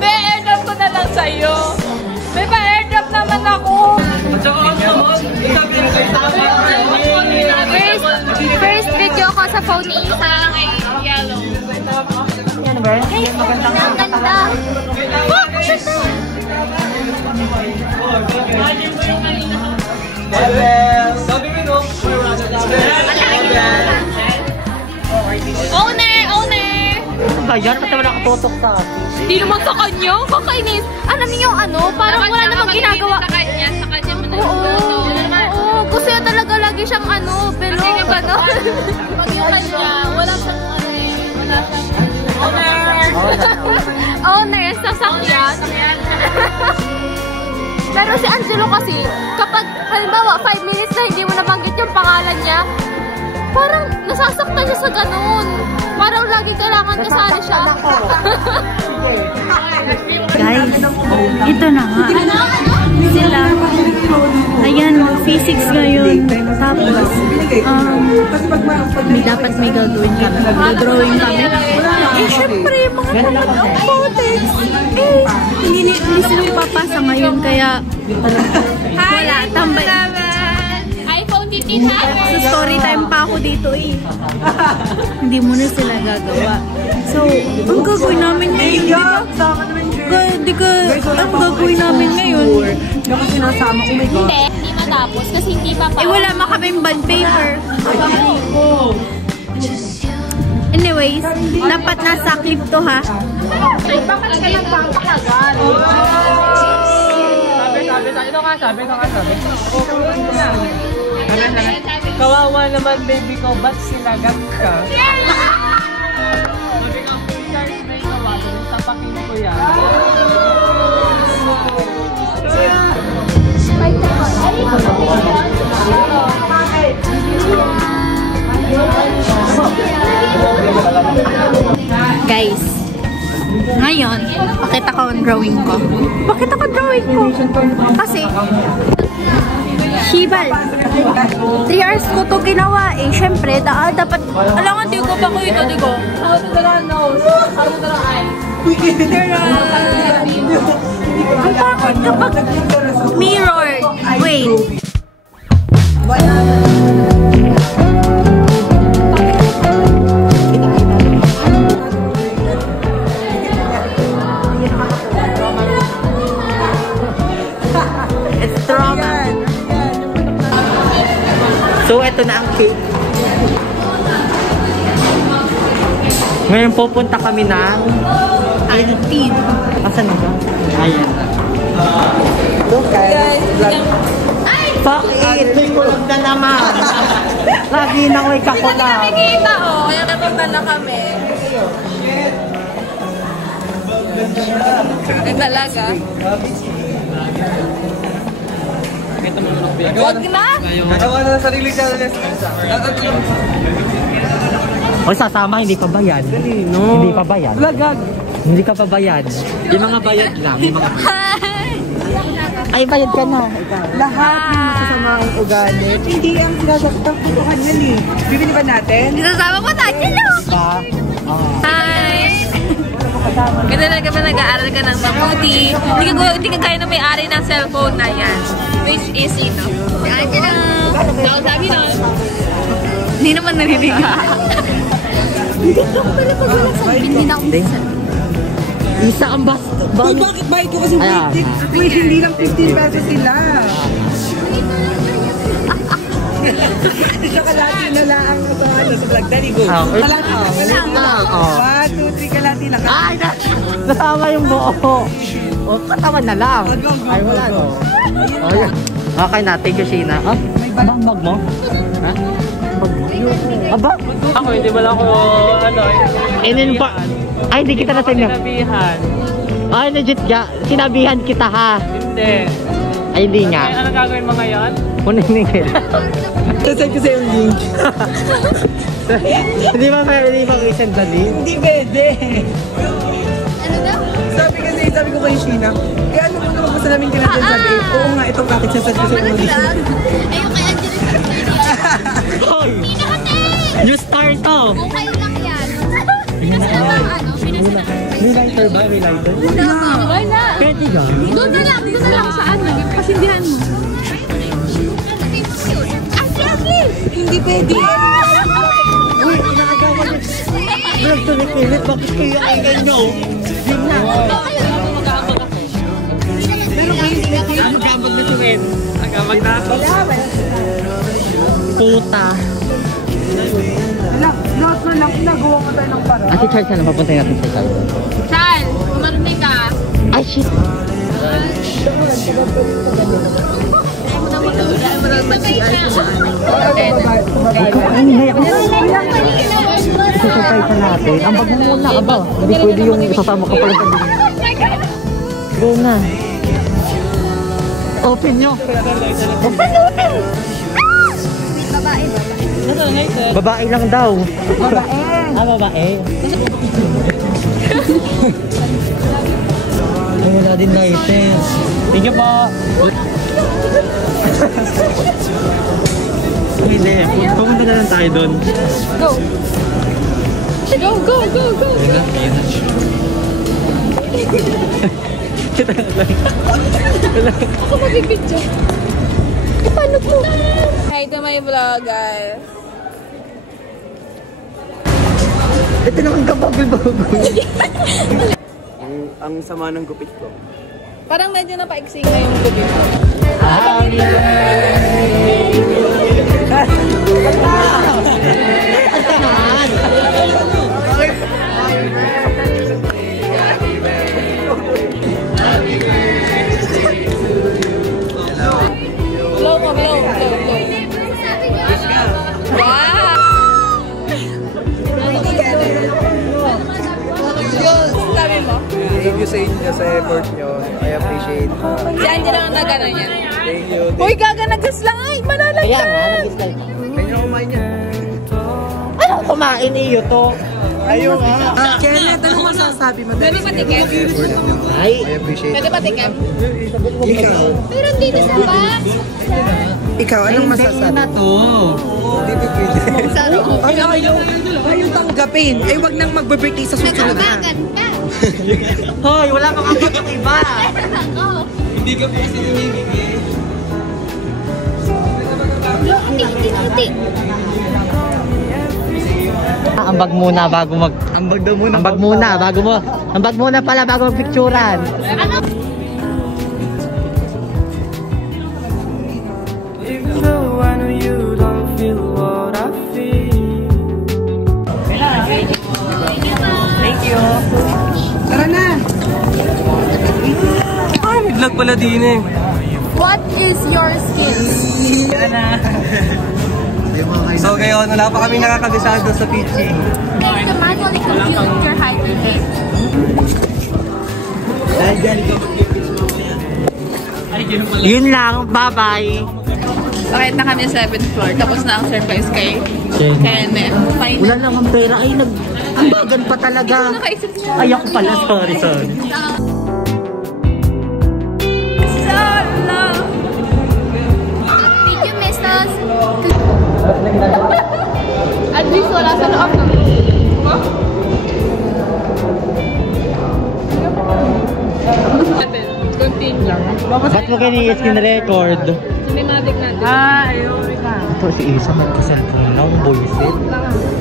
May airdrop ko na lang sa'yo. May pa-airdrop naman ako. First video ko sa phone ni Isa kay Yellow. Yan ba? Ang ganda. Ba yan? Ba't naman nakatutok sa akin? Hindi naman sa kanya. Kakainis. Alam niyo yung ano? Parang wala namang ginagawa. Sa kanya mo na oo. Gusto niya talaga lagi siyang ano. Pero gano'n. Pag yung kanya, wala siyang ano eh. Wala siyang owner. Sasakyan. Pero si Angelo kasi, kapag halimbawa 5 minutes na hindi mo nabanggit yung pangalan niya, parang nasasaktan siya sa ganun. Parang lagi kailangan kasali siya. Guys, ito na nga. Sila, ayan, mag-physics ngayon. Tapos, may gagawin kami. Mag-drawing kami. Eh, syempre, mga photos. Eh, hindi sila papasa ngayon, kaya wala, tambay. So, story time pa ako dito eh. Hindi mo na sila gagawa. So, ang gagawin namin ngayon, ang gagawin namin ngayon. Kasi sinasama ko, my God. Hindi matapos kasi hindi pa pa. Eh, wala makaming bond paper. Anyways, dapat nasa clip to ha. Bakit ka lang pampakagal? Sabi ka. Kawawa naman baby ko, ba't sinagat ka? Tapakin ko yan. Guys, ngayon, pakita ko ang drawing ko. Kasi, Shibal, 3 hours ko to ginawa eh. Siyempre, dapat, alam nga, di ko pa ko ito, di ko. How to draw nose, how to draw eyes. Ang bakit kapag mirror, wait. It's drama. So, eto na ang cake. Ngayon pupunta kami ng Alpid. asan na ba? Ayan. Look guys. Bakit? Kulog na naman. Lagi na may kakulog. Hindi na nakikita oh. Kaya napunta na kami. Ay talaga. Wag na! Nagawa na ng sarili siya. O sasama, hindi pa bayad. No. Hindi pa bayad. Lagag. Hindi ka pa bayad. Yung mga bayad lang. Yung mga... Ay, bayad ka na. Lahat ng masasamaing ugali. Hindi ang sinasaktan kutuhan yan eh. Bibili ba natin? Isasama mo natin no? Hi! Ganda na ka ba nag-aaral ka ng mabuti? Hindi ka gaya na may-ari ng cellphone na yan. Which is, you know, si Angela. Sabi nun. Hindi naman narinig ka. Hindi ka pala pag wala sa hindi na ako isa ang bus. Uy, bakit bayad ko kasi wait, hindi lang 15 pesos sila. Sa kalati na lang sa vlog. Dali, go. Kalati na. 1, 2, 3, kalati na. Ay, nasama yung buo. O, katawan na lang. Ay, wala no. Okay na, thank you, Sheena. Oh, may bag mo? Ha? Aba? Ako, hindi ba lang ako, ano, Pa. Ay, hindi kita na sa inyo. sinabihan. Ay, legit ga. Sinabihan kita ha. Hindi. Ay, hindi nga. Ano gagawin mo ngayon? Puninigil. Sasend ko sa'yo yung link. Hindi ba i-send na link? Hindi pwede. Ano daw? Sabi ko kay Sheena, kaya ano mo naman gusto namin kinatan sabi, oo nga, ito bakit sasend ko sa'yo yung link. Ayun kay Angelina. Hoy! New star to! Kung kayo lang yan. Ano? May lighter ba? May lighter? Why na? Pwede ba? Doon na lang sa ano. Pasindihan mo. Hindi pwede. Uy, nakagawa niya. Vlog to ni Philip, bakit kayo ay ganyo? Yun na. Pero kayo magambag na tuwin. Magambag na ako. Puta. Lahat na lang, nagawa ka tayo ng para. Si Charles, ano? Papunta natin si Charles. Charles, umarunay ka. Ay, shit! Susupay pa natin. Ang bago muna ka ba? Hindi pwede yung sasama ka pala sa dito. Go na. Open nyo. Open! Babae lang daw. Babae. Babae. Wala din lighter. Thank you po. Hindi. Pumunta na lang tayo doon. Go. Ako magbibidyo. Paano po? Hi to my vlog, guys. Ito naman kabagul-bagul. Ang sama ng gupit ko. Parang medyo napaiksi nga yung gabi ko. Blow mo, blow. Wow! Sabi mo? Thank you sa inyo sa effort nyo. I appreciate. Si Angela ang nagano yan. Thank you. Uy, gaga nag-slide! Malalag Kaya ka! nga, nag-slide. Kanya kumain niya. Anong kumain iyo to? Ayun nga. Kenneth, ano masasabi mo? Pwede patikim? Ay, I appreciate. Pwede patikim? Ikaw? Pero dito sa box. Ikaw, anong masasabi? na to. Hindi pa pwede. Sorry. Ayaw tanggapin. Eh, wag nang magbe-birthday sa susunod na. Nagbagan ka. Hoy, wala kang ambag ng iba. Ako. Hindi ka pwede sinimigay. Iti. Ambag muna bago mag... Ambag daw muna. Ambag muna bago mo. Ambag muna pala bago magpicturan. Tara na! Ay, may vlog pala din eh. What is your skills? So ngayon, wala pa kami nakakabisado sa pitching. To manually compute your height and weight. Dahil dyan, ikaw Yun lang, bye-bye. Okay, na kami sa 7th floor. Tapos na ang surprise kay Kenneth. Fine. Wala lang ang pera. Ay, ambagan pa talaga. Nakaisip niya. Ay, ako pala. Sorry. Did you miss us? At least wala sa loob ng... Continue. Ba't mo kayo skin record? Cinematic natin. ayun na. Ito si Isa, mag-cellphone na, bullshit.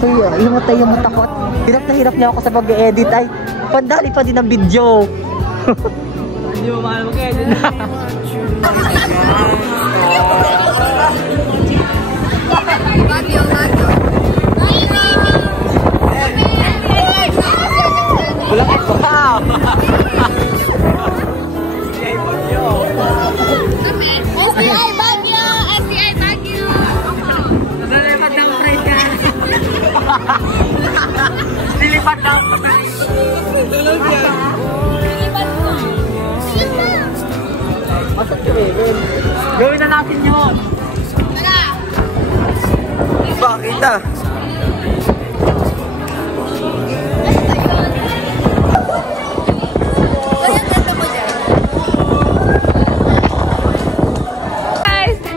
So, yung matakot. Hirap na hirap niya ako sa pag-edit. Ay, pandali pa din ang video. Hindi mo mahal mag-edit. Wala ka pa. SBI Baguio! SBI Baguio! Dali, madam pre. ganda.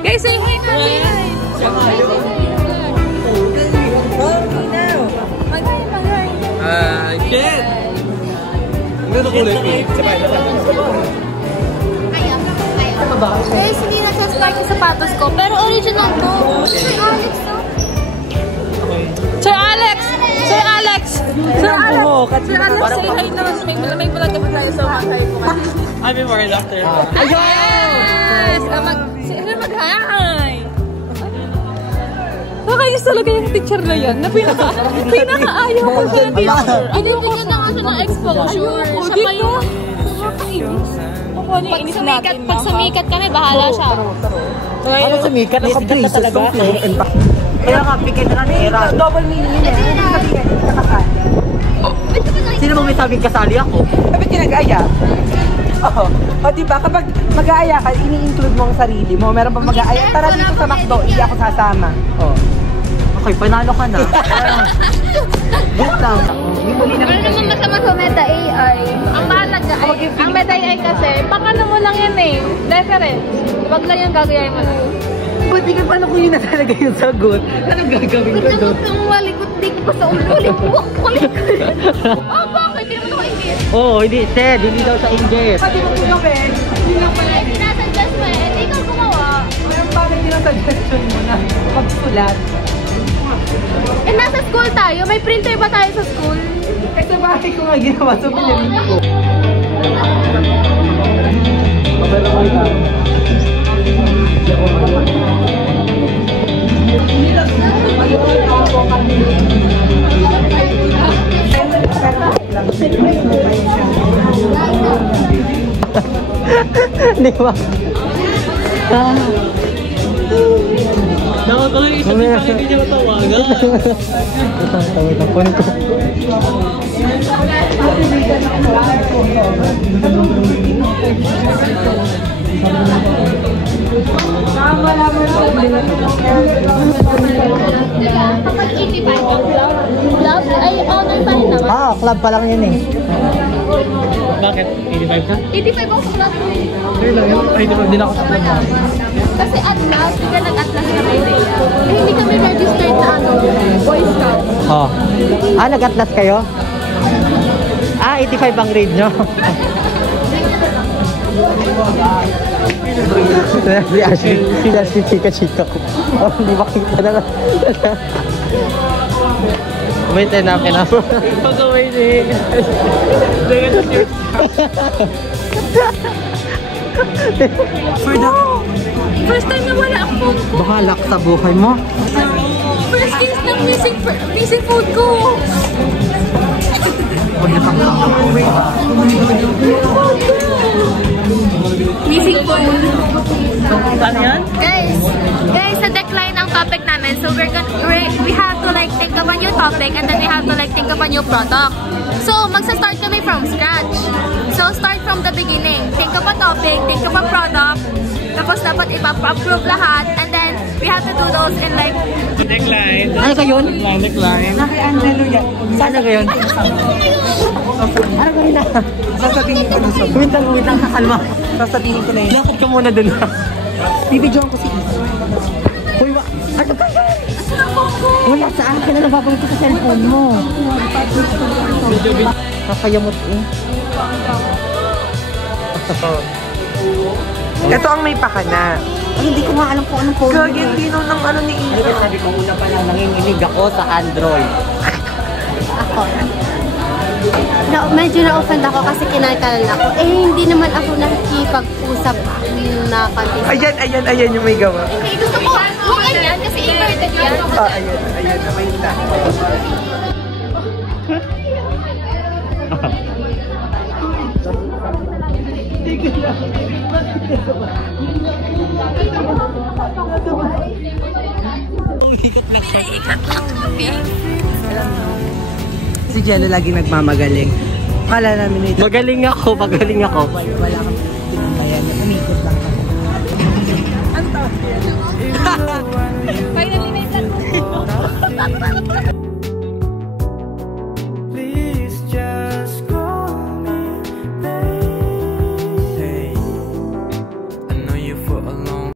Guys, say hi na, say hi. Shit! Ano kulay ko? Guys, hindi na-satisfied yung sapatos ko, pero original to. Sir Alex, no? Sir Alex! Sir Alex! Sir Alex! Sir Alex, say hi naman. May vlog naman tayo sa mga tayo ko. I'm before and after. Yes! Mag-hi! Nakayos talaga yung picture na yan. Na pinaka-ayaw ko sa picture. Binibigyan na nga siya ng exposure. Siya pa yung... Pag sumikat ka na, bahala siya. Ano sumikat? Sikat na talaga. Kaya nga, pikit na nila. Double meaning yun eh. Sino mo may sabing kasali ako? Bakit kinag-aya? Oo. O diba, kapag mag-aaya ka, ini-include mo ang sarili mo. Meron pa mag-aaya. Tara dito sa McDo, hindi ako sasama. Oh. Okay, panalo ka na. Good lang. Ano naman masama sa Meta AI? Ang mahalaga ay, ang Meta AI kasi, pakano mo lang yan eh. Reference. Wag lang yung gagayahin mo lang. Buti ka paano kung yun na talaga yung sagot? Anong gagawin ko doon? Kung kang malikot dito pa sa ulo, kulit. Oh, bakit? Hindi naman ako ingit. Oo, hindi. Ted, hindi daw sa Ingles. Pati mo ito, Ben. Hindi lang pala. Ay, sinasuggest mo eh. Hindi ikaw gumawa. Mayroon bakit sinasuggestion mo na pagsulat? Eh, nasa school tayo. May printer ba tayo sa school? Eh, sa bahay ko nga ginawa. So, pinamit ko. Di ba? Dapat pala yung isang pala hindi niya matawagan. Tawag ko. Kapag 85 ang club, ay honor pa rin naman. Ah, club pa lang yun eh. Bakit? 85 ka? 85 ako sa club. Hindi lang yun. Ay, hindi na ako sa club. Kasi Atlas, bigla nag-Atlas kami eh. Hindi kami registered na Boy Scout. Oh. Ah, nag-atlas kayo? Ah, 85 ang grade nyo. Si Ashley, si Chika ko. Oh, hindi makita na lang. Wait, enough. Pag-away ni... First time na wala ang phone ko. Bahala ka sa buhay mo. First case ng missing phone ko. Missing phone. Saan yan? Guys, sa decline ang topic namin. So we have to like think of a new topic and then we have to like think of a new product. So magsa-start kami from scratch. So start from the beginning. Think of a topic, think of a product. Tapos dapat ipa-approve lahat and then we have to do those in like... Decline. Ano ka yun? Decline. Naki Angelo yan. Ano ka yun? Ano ka yun? Sasabihin ko na sa Wait lang, kakalma. Sasabihin ko na yun. Lakad ka muna dun. Bibidyoan ko si Isa. Uy, ano ka yun? Wala sa akin na nababang ko sa cellphone mo. Kakayamot eh. Ito ang may pakana. Ay, hindi ko nga alam kung anong phone Gagi, hindi nun ng ano ni Isa. Sabi ko una pa lang nanginginig ako sa Android. Medyo na-offend ako kasi kinakalan ako. Eh, hindi naman ako nakikipag-usap na contest. Ayan yung may gawa. Hindi, gusto ko. Huwag ganyan kasi inverted yan. Ayan, may na. Si Jello lagi nagmamagaling. Kala namin ito. Magaling ako. Wala kang tinantayan. Umikot lang kami. Ang taas yan.